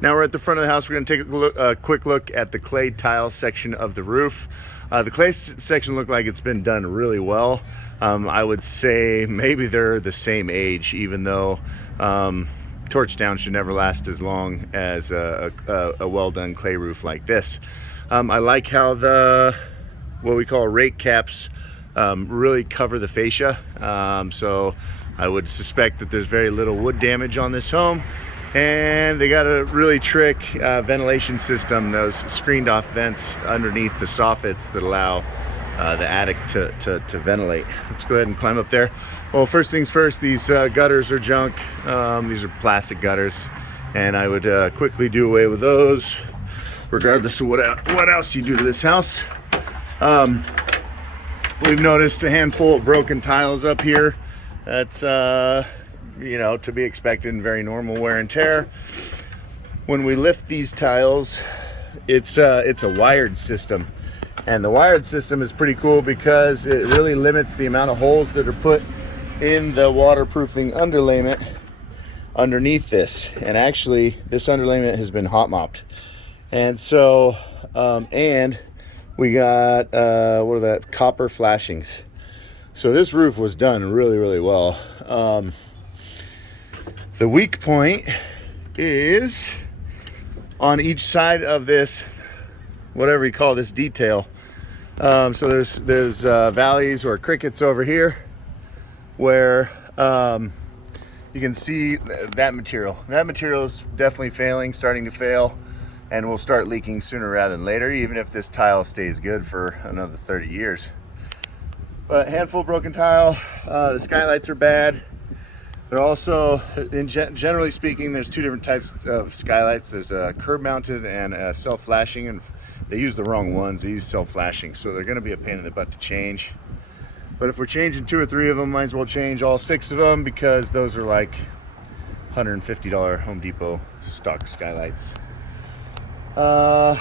Now we're at the front of the house. We're going to take a quick look at the clay tile section of the roof. The clay section looked like it's been done really well. I would say maybe they're the same age, even though torch down should never last as long as a well done clay roof like this. I like how what we call rake caps really cover the fascia. So I would suspect that there's very little wood damage on this home. And they got a really trick ventilation system, those screened off vents underneath the soffits that allow the attic to ventilate. Let's go ahead and climb up there. Well, first things first, these gutters are junk. These are plastic gutters, and I would quickly do away with those, regardless of what else you do to this house. We've noticed a handful of broken tiles up here. That's you know, to be expected and very normal wear and tear. When we lift these tiles, it's a wired system, and the wired system is pretty cool because it really limits the amount of holes that are put in the waterproofing underlayment underneath this. And actually, this underlayment has been hot mopped, and so and we got what are that, copper flashings. So this roof was done really well. The weak point is on each side of this, whatever you call this detail. So there's valleys or crickets over here where you can see that material. That material is definitely failing, starting to fail, and will start leaking sooner rather than later, even if this tile stays good for another 30 years. But handful of broken tile. The skylights are bad. They're also, generally speaking, there's two different types of skylights. There's a curb mounted and a self-flashing, and they use the wrong ones. They use self-flashing, so they're gonna be a pain in the butt to change. But if we're changing 2 or 3 of them, might as well change all 6 of them, because those are like $150 Home Depot stock skylights. So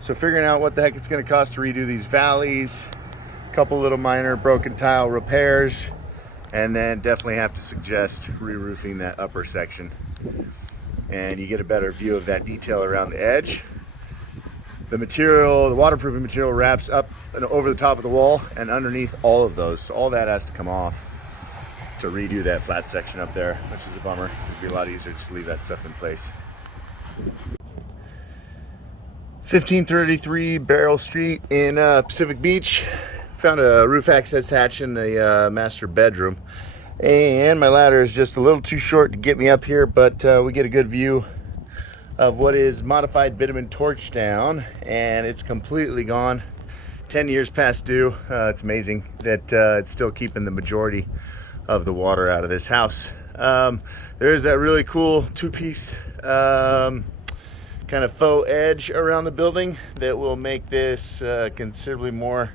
figuring out what the heck it's gonna cost to redo these valleys, a couple little minor broken tile repairs, and then definitely have to suggest re-roofing that upper section, and you get a better view of that detail around the edge. The material, the waterproofing material, wraps up and over the top of the wall and underneath all of those, so all that has to come off to redo that flat section up there, which is a bummer. It'd be a lot easier just to leave that stuff in place. 1533 Beryl Street in Pacific Beach. Found a roof access hatch in the master bedroom, and my ladder is just a little too short to get me up here, but we get a good view of what is modified bitumen torch down, and it's completely gone. 10 years past due. It's amazing that it's still keeping the majority of the water out of this house. There is that really cool 2-piece kind of faux edge around the building that will make this considerably more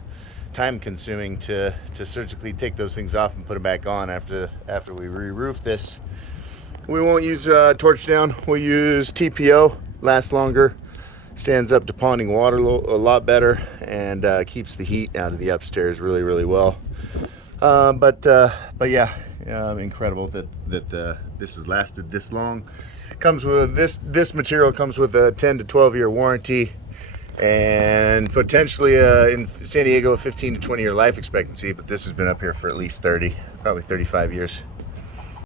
time consuming to surgically take those things off and put them back on after we re-roof this. We won't use torch down, we'll use TPO. Lasts longer, stands up to ponding water a lot better, and keeps the heat out of the upstairs really well. But yeah, incredible that this has lasted this long. Comes with this material comes with a 10 to 12 year warranty, and potentially in San Diego a 15 to 20 year life expectancy, but this has been up here for at least 30, probably 35 years.